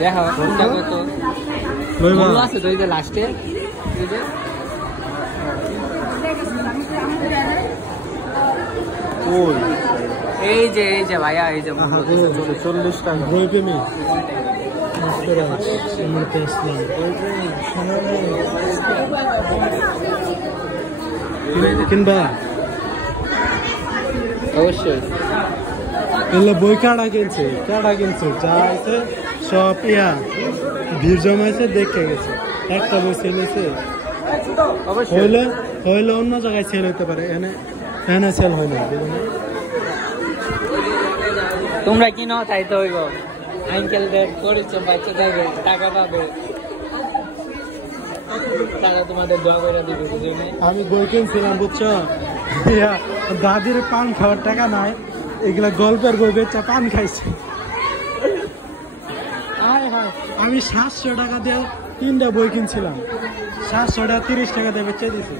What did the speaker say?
দেখো কোনটা কত লইবা আছে তো এই যে লাস্টে এই যে এই যে ভাইয়া এই যে 40 টাকা বই পেমি কিনবা অবশ্যই এলে বই কাটা কিনছে যাইছে সব ভিড় জমাইছে দেখে গেছে একটা বই ছেলেছে হইলে অন্য জায়গায় সেল হইতে পারে এনে সেল হয় না তোমরা কিনো তাই তো হইব আঙ্কেলদের পরিচয় বাচ্চাদের টাকা পাবে তারা তোমাদের দোয়া করে দিবে বুঝলি আমি বই কিনছিলাম বুঝছো দাদির পান খাওয়ার টাকা নাই এগুলা গল্পের বই বেচা পান খাইছে আমি 700 টাকা দিয়ে 3টা বই কিনছিলাম 700 টাকা 30 টাকা দিয়ে বেচে দিছি